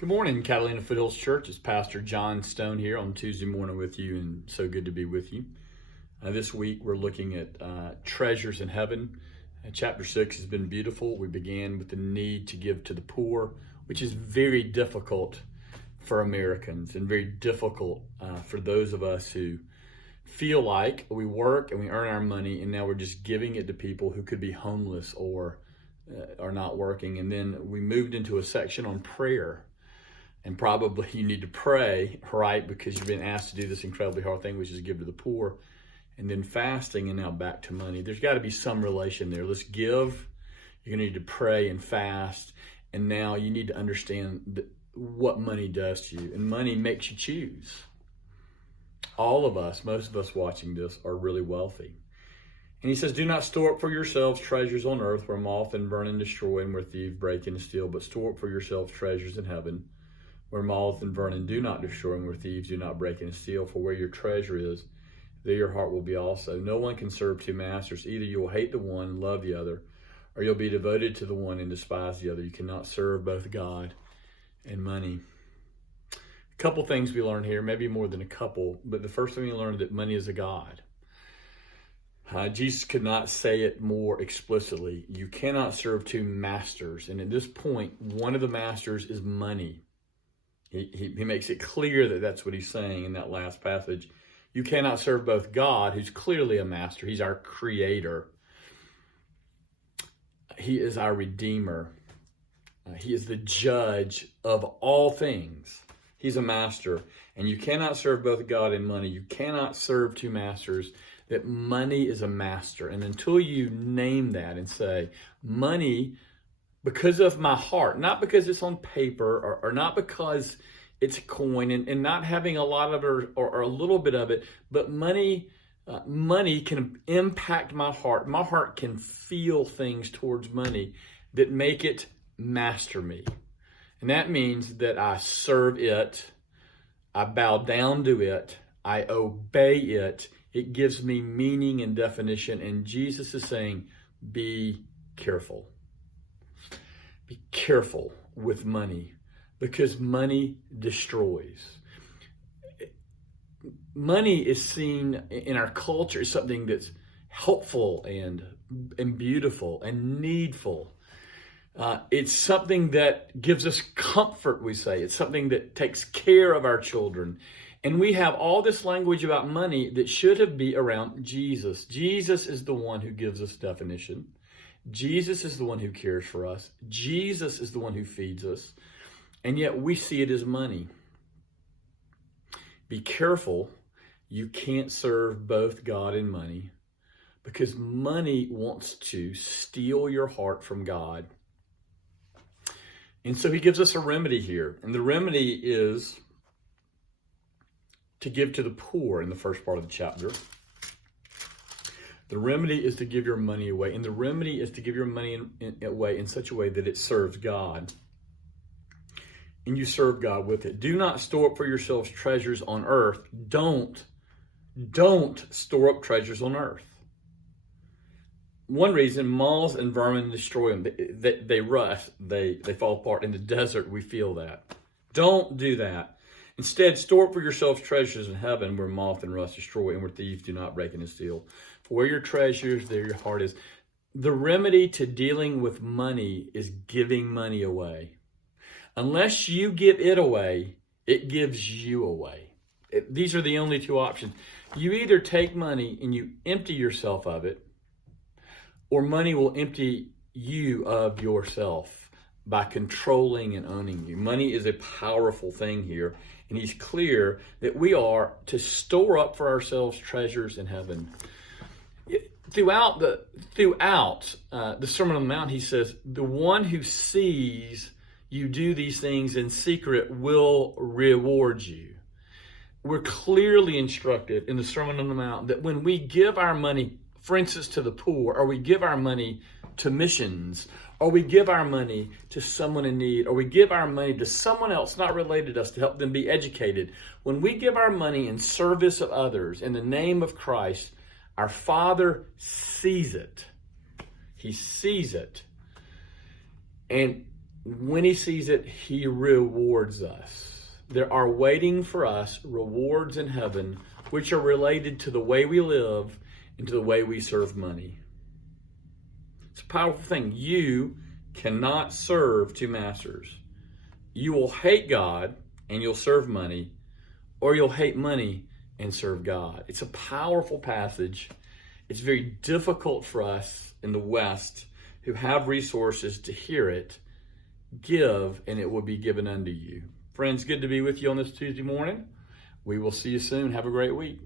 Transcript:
Good morning, Catalina Foothills Church. It's Pastor John Stone here on Tuesday morning with you, and so good to be with you. This week we're looking at treasures in heaven. Chapter 6 has been beautiful. We began with the need to give to the poor, which is very difficult for Americans and very difficult for those of us who feel like we work and we earn our money and now we're just giving it to people who could be homeless or are not working. And then we moved into a section on prayer. And probably you need to pray, right? Because you've been asked to do this incredibly hard thing, which is give to the poor. And then fasting, and now back to money. There's got to be some relation there. Let's give. You're going to need to pray and fast. And now you need to understand what money does to you. And money makes you choose. All of us, most of us watching this, are really wealthy. And he says, do not store up for yourselves treasures on earth where moth and burn and destroy and where thieves break and steal, but store up for yourselves treasures in heaven, where moth and vermin do not destroy, and where thieves do not break and steal. For where your treasure is, there your heart will be also. No one can serve two masters. Either you will hate the one and love the other, or you'll be devoted to the one and despise the other. You cannot serve both God and money. A couple things we learn here, maybe more than a couple, but the first thing we learned that money is a god. Jesus could not say it more explicitly. You cannot serve two masters. And at this point, one of the masters is money. He makes it clear that that's what he's saying in that last passage. You cannot serve both God, who's clearly a master. He's our creator. He is our redeemer. He is the judge of all things. He's a master. And you cannot serve both God and money. You cannot serve two masters. That money is a master. And until you name that and say, money, because of my heart, not because it's on paper or not because it's a coin and not having a lot of it or a little bit of it, but money can impact my heart. My heart can feel things towards money that make it master me. And that means that I serve it, I bow down to it, I obey it. It gives me meaning and definition. And Jesus is saying, be careful. Be careful with money because money destroys. Money is seen in our culture as something that's helpful and beautiful and needful. It's something that gives us comfort, we say. It's something that takes care of our children. And we have all this language about money that should have been around Jesus. Jesus is the one who gives us definition. Jesus is the one who cares for us. Jesus is the one who feeds us. And yet we see it as money. Be careful. You can't serve both God and money because money wants to steal your heart from God. And so he gives us a remedy here. And the remedy is to give to the poor in the first part of the chapter. The remedy is to give your money away. And the remedy is to give your money away in such a way that it serves God. And you serve God with it. Do not store up for yourselves treasures on earth. Don't store up treasures on earth. One reason, moths and vermin destroy them. They rust. They fall apart. In the desert, we feel that. Don't do that. Instead, store up for yourselves treasures in heaven where moth and rust destroy and where thieves do not break and steal. For where your treasure is, there your heart is. The remedy to dealing with money is giving money away. Unless you give it away, it gives you away. These are the only two options. You either take money and you empty yourself of it, or money will empty you of yourself by controlling and owning you. Money is a powerful thing here, and he's clear that we are to store up for ourselves treasures in heaven. Throughout the Sermon on the Mount, he says, the one who sees you do these things in secret will reward you. We're clearly instructed in the Sermon on the Mount that when we give our money, for instance, to the poor, or we give our money to missions, or we give our money to someone in need, or we give our money to someone else not related to us to help them be educated. When we give our money in service of others in the name of Christ, our Father sees it. He sees it. And when he sees it, he rewards us. There are waiting for us rewards in heaven, which are related to the way we live and to the way we serve money. It's a powerful thing. You cannot serve two masters. You will hate God and you'll serve money, or you'll hate money and serve God. It's a powerful passage. It's very difficult for us in the West who have resources to hear it. Give, and it will be given unto you. Friends, good to be with you on this Tuesday morning. We will see you soon. Have a great week.